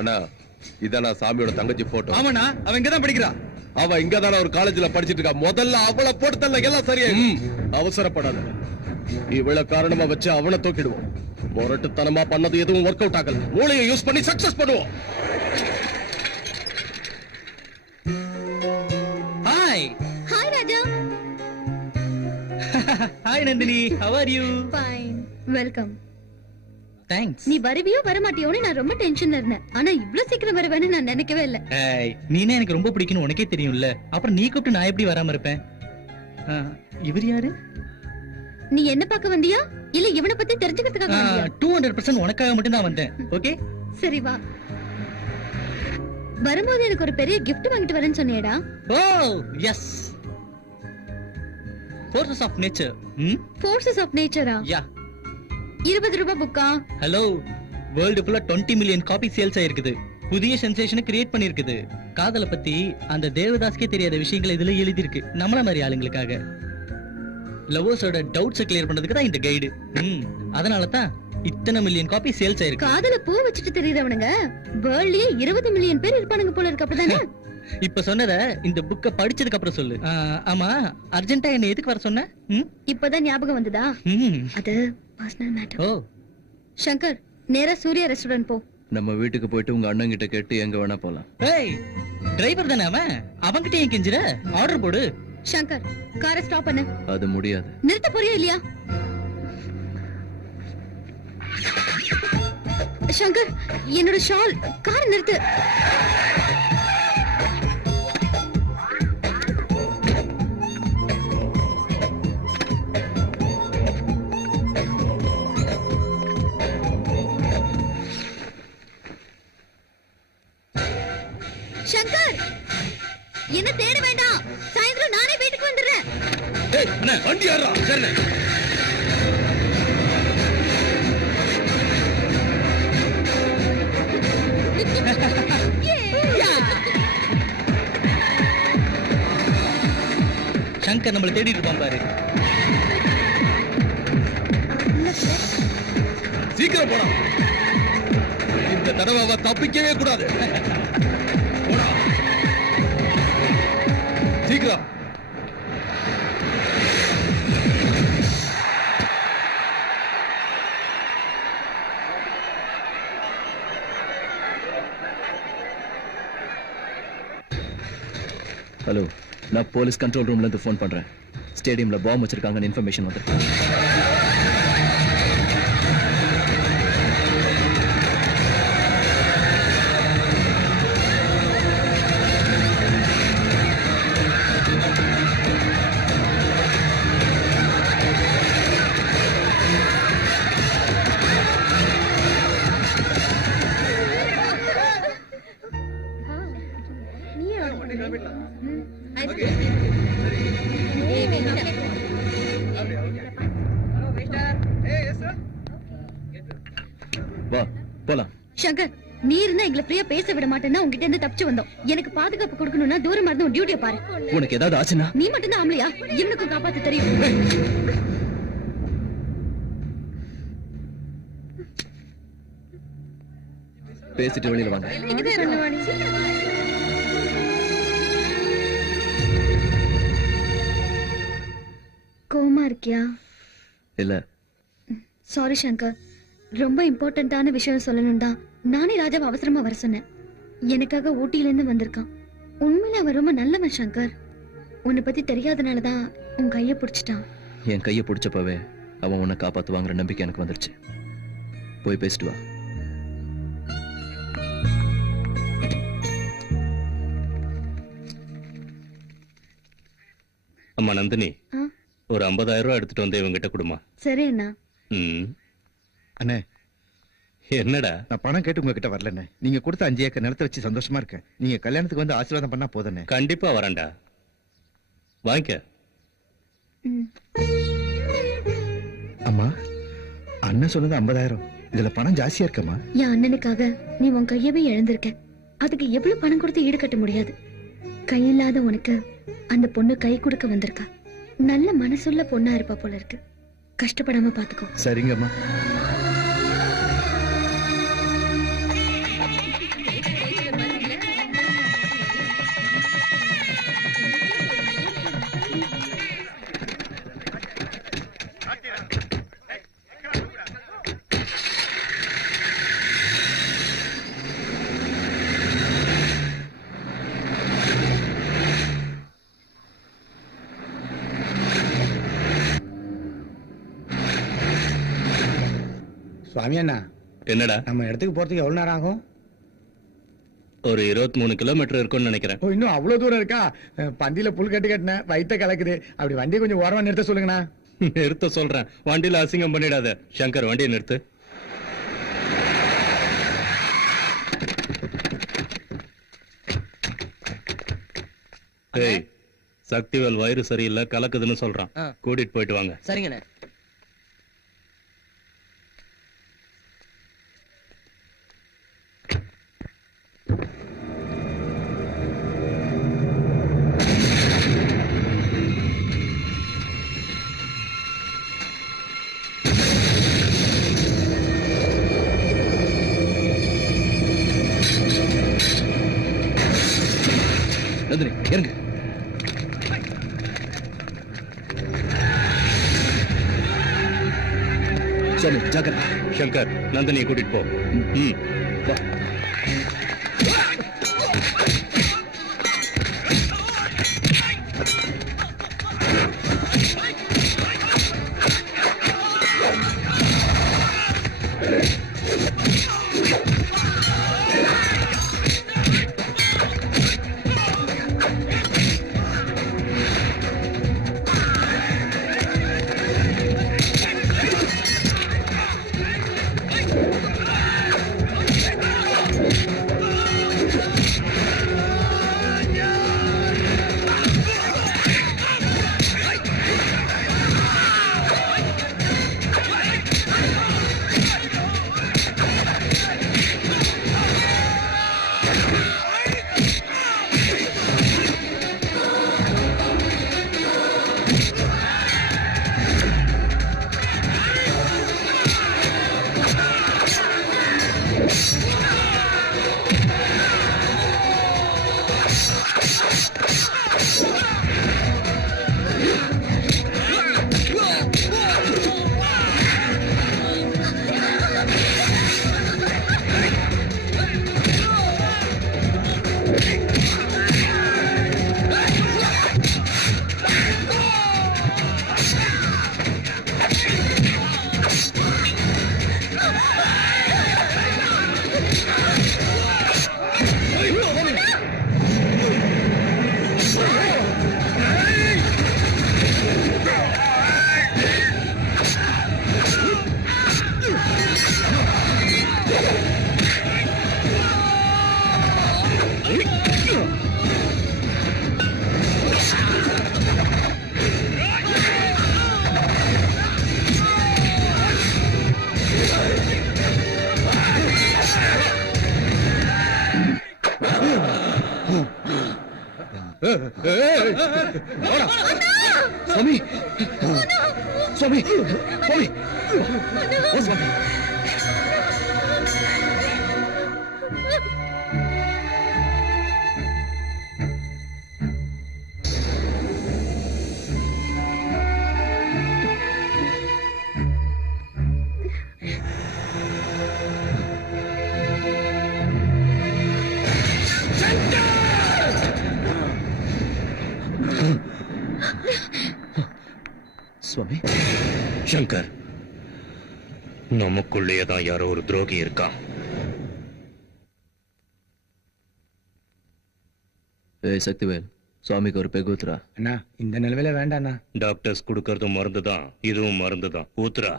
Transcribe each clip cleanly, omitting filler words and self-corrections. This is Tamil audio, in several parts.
அண்ணா இதானா சாமியோட தங்கச்சி போட்டோ. ஆமாண்ணா, அவன் இங்கதான் படிக்கிறா. அவ இங்கதான ஒரு காலேஜ்ல படிச்சிட்டு இருக்கா. முதல்ல அவளை போட்டு தள்ள எல்லாம் சரியா. அவசரப்படாத. இவள காரணமா வச்சு அவனை தூக்கிடுவோம். முரட்டுத்தனமா பண்ணது எதுவும் ஒர்க் அவுட் ஆகல. மூளையை யூஸ் பண்ணி சக்சஸ் பண்ணுவோம். Hi. Hi Raja. Hi Nandini, how are you? Fine. Welcome. Thanks. நீ வருவியோ வரமாட்டியோன்னு நான் ரொம்ப டென்ஷன்ல இருந்தேன். ஆனா இவ்ளோ சீக்கிரம் வருவேன்னு நான் நினைக்கவே இல்ல. ஏய், நீனே எனக்கு ரொம்ப பிடிக்கும்னு உனக்கே தெரியும்ல. அப்புறம் நீ கூப்பிட்டு நான் எப்படி வராம இருப்பேன்? இவர் யாரு? நீ என்ன பார்க்க வந்தியா இல்ல இவனை பத்தி தெரிஞ்சுக்கிறதுக்காக வந்தியா? 200% உனக்காக மட்டும் தான் வந்தேன். ஓகே, சரி வா. வரும்போது எனக்கு ஒரு பெரிய gift வாங்கிட்டு வரேன்னு சொன்னியேடா. Oh yes, Forces of Nature. Forces of Nature-ஆ? யா. 20 ரூபாய் புக்கா? ஹலோ, வேர்ல்டு ஃபுல்லா 20 மில்லியன் காப்பி சேல்ஸ் ஆயிருக்குது. புதிய சென்சேஷனை கிரியேட் பண்ணிருக்குது. காதலை பத்தி அந்த தேவதாஸ்கே தெரியாத விஷயங்கள் இதுல எழுதி இருக்கு. நம்மள மாதிரி ஆளுங்களுக்காக லவ்வர்ஸோட டவுட்ஸ் கிளியர் பண்றதுக்கு தான் இந்த கைடு. அதனால தான் இத்தனை மில்லியன் காப்பி சேல்ஸ் ஆயிருக்கு. காதல பூ வச்சிட்டு தெரியுறவனுங்க வேர்ல்ட்லயே 20 மில்லியன் பேர் இருப்பானுங்க போல இருக்கு. அப்படிதானே? இப்ப சொன்னத இந்த புக்க படிச்சதுக்கு அப்புறம் சொல்லு. ஆமா, அர்ஜென்ட்டா என்ன எதுக்கு வர சொன்ன? இப்பதான் ஞாபகம் வந்ததா? அது பர்சனல் மேட்டர். ஓ சங்கர், நேரா சூர்யா ரெஸ்டாரண்ட் போ. நம்ம வீட்டுக்கு போயிட்டு உங்க அண்ணன் கிட்ட கேட்டு எங்க வேணா போலாம். ஏய், டிரைவர் தானே அவன், அவன்கிட்ட ஏன் கெஞ்சுற? ஆர்டர் போடு. சங்கர், காரை ஸ்டாப் பண்ணு. அது முடியாது. நிறுத்த போறியா இல்லையா? சங்கர், என்னோட ஷால். காரை நிறுத்து. சங்கர், என்ன தேட வேண்டாம். சாயந்தரம் நானே வீட்டுக்கு வந்துடுறேன். ஏய் அண்ணா, வண்டி ஏறா. சரி. சங்கர் நம்மள தேடிட்டு இருப்பான் பாரு. சீக்கிரம் போடா. இந்த தடவை அவ தப்பிக்கவே கூடாது. போடா சீக்கிரம். ஹலோ, நான் போலீஸ் கண்ட்ரோல் ரூம்ல இருந்து ஃபோன் பண்றேன். ஸ்டேடியம்ல பாம்பு வச்சிருக்காங்கன்னு இன்ஃபர்மேஷன் வந்து. வா போலாம். சங்கர், நீ இருந்தா எங்களை ஃப்ரீயா பேச விட மாட்டேன்னா உங்ககிட்ட இருந்து தப்பிச்சு வந்தோம். எனக்கு பாதுகாப்பு கொடுக்கணும்னா தூரமா இருந்து டியூட்டியை பாரு. உனக்கு ஏதாவது ஆச்சுன்னா? நீ மட்டும் தான் ஆம்பளையா? இவனுக்கும் காப்பாத்த தெரியும். பேசிட்டு வெளியில வாங்க. கோமா இருக்கியா? இல்ல. சாரி சங்கர், ரொம்ப இம்பார்ட்டன்டான விஷயம் சொல்லணும் தான் நானே ராஜாவை அவசரமா வர சொன்னேன். எனக்காக ஊட்டியில இருந்து வந்திருக்கான். உண்மையில அவன் ரொம்ப நல்லவன் சங்கர். உன்னை பத்தி தெரியாதனாலதான் உன் கைய பிடிச்சிட்டான். என் கைய பிடிச்சப்பவே அவன் உன்னை காப்பாத்துவாங்கிற நம்பிக்கை எனக்கு வந்துருச்சு. போய் பேசிட்டு வா. அம்மா நந்தினி, ஒரு 50,000 ரூபாய் எடுத்துட்டு வந்து இவங்கிட்ட கொடுமா. சரி அண்ணா. அண்ணே, என்னடா? நான் பணம் கேட்டு உங்ககிட்ட வரலண்ணே. நீங்க கொடுத்த 5 ஏக்கர் நிலத்தை வச்சு சந்தோஷமா இருக்கேன். நீங்க கல்யாணத்துக்கு வந்து ஆசீர்வாதம் பண்ணா போதுண்ணே. கண்டிப்பா வரேன்டா, வாங்கிக்க. அம்மா, அண்ணன் சொன்னது 50,000. இதுல பணம் ஜாஸ்தியா இருக்கம்மா. என் அண்ணனுக்காக நீ உன் கையவே இழந்திருக்க. அதுக்கு எவ்வளவு பணம் கொடுத்து ஈடுகட்ட முடியாது. கையில்லாத உனக்கு அந்த பொண்ணு கை கொடுக்க வந்திருக்கா. நல்ல மனசுள்ள பொண்ணா இருப்பா போல இருக்கு. கஷ்டப்படாம பாத்துக்கோ. சரிங்கம்மா. சுவாமி அண்ணா, என்னடா நம்ம இடத்துக்கு போறதுக்கு எவ்வளவு நேரம் ஆகும்? ஒரு 23 கிலோமீட்டர் இருக்கும்னு நினைக்கிறேன். ஓ, இன்னும் அவ்வளவு தூரம் இருக்கா? பந்தியில புல் கட்டு கட்டினேன், வயித்த கலக்குது. அப்படி வண்டியை கொஞ்சம் ஓரமா நிறுத்த சொல்லுங்கண்ணா. நிறுத்த சொல்றேன், வண்டியில அசிங்கம் பண்ணிடாத. சங்கர், வண்டியை நிறுத்து. ஏய், சக்திவேல் வயிறு சரியில்லை, கலக்குதுன்னு சொல்றான். கூட்டிட்டு போயிட்டு வாங்க. சரிங்கண்ணே. நந்தினி இறங்கு. சுவாமி ஜாக்கிரதை. சங்கர், நந்தினியை கூட்டிட்டு போ. ம். வா. சுவாமி, சுவாமி, சுவாமி, ஓ சுவாமி. சுவாமி, சங்கர், நமக்குள்ளேயே தான் யாரோ ஒரு துரோகி இருக்கான். ஏய் சக்திவேல், சுவாமிக்கு ஒரு பெகு ஊத்துறா. அண்ணா, இந்த நிலவில வேண்டாண்ணா. டாக்டர்ஸ் கொடுக்கறதும் மருந்து தான், இதுவும் மருந்து தான். ஊத்துறா.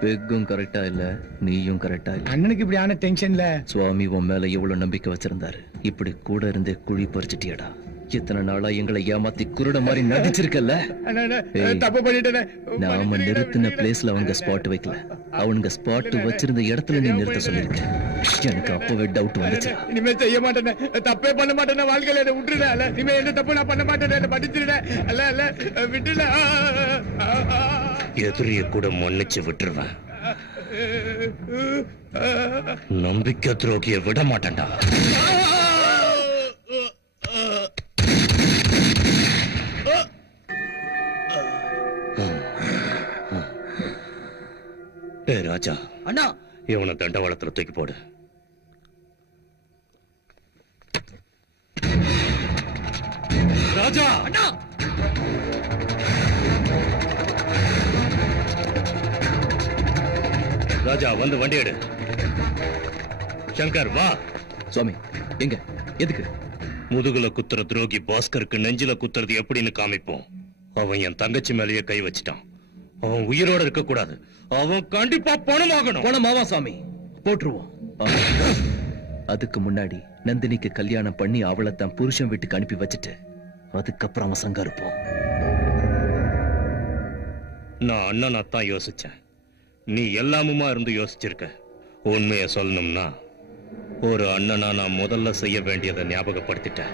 பெக்கும் கரெக்டா இல்ல, நீயும் கரெக்டா இல்ல. அண்ணனுக்கு இப்படி ஆன டென்ஷன்ல சுவாமி உன் மேல எவ்வளவு நம்பிக்கை வச்சிருந்தாரு. இப்படி கூட இருந்தே குழி பறிச்சிட்டியடா. இத்தனை நாளா எங்களை ஏமாத்தி குருட மாதிரி நடிச்சிருக்கல. ஏய், தப்பு பண்ணிட்டேனே. நாம நிறுத்தின பிளேஸ்ல அவங்க ஸ்பாட் வைக்கல, அவனுங்க ஸ்பாட் வச்சிருந்த இடத்துல நீ நிறுத்த சொல்லிருக்க. எனக்கு அப்பவே டவுட் வந்துச்சு. இனிமே செய்ய மாட்டேனே, தப்பே பண்ண மாட்டேனே. வாழ்க்கையில என்ன விட்டுருடா. அல்ல இனிமே எந்த தப்பு நான் பண்ண மாட்டேனே. என்ன படிச்சிருடா. அல்ல அல்ல விட்டுல. எதிரிய கூட மன்னிச்சு விட்டுருவேன். நம்பிக்கை துரோகிய விட மாட்டேன்டா. ஏ ராஜா, அண்ணா, இவனை தண்டவாளத்துல தூக்கி போடு. ராஜா ராஜா வந்து வண்டி எடு. சங்கர் வா. சுவாமி எங்க எதுக்கு? முதுகுல குத்துற துரோகி பாஸ்கருக்கு நெஞ்சில குத்துறது எப்படின்னு காமிப்போம். அவன் என் தங்கச்சி மேலேயே கை வச்சிட்டான். அவன் உயிரோட இருக்க கூடாது. அவன் கண்டிப்பா பணமாகணும். பணமாவா சாமி? போட்டுருவோம். அதுக்கு முன்னாடி நந்தினிக்கு கல்யாணம் பண்ணி அவளை தன் புருஷன் வீட்டுக்கு அனுப்பி வச்சுட்டு அதுக்கப்புறம் அவன் சங்க இருப்போம். நான் அண்ணனா தான் யோசிச்சேன். நீ எல்லாமுமா இருந்து யோசிச்சிருக்க. உண்மையை சொல்லணும்னா ஒரு அண்ணனா நான் முதல்ல செய்ய வேண்டியதை ஞாபகப்படுத்திட்டேன்.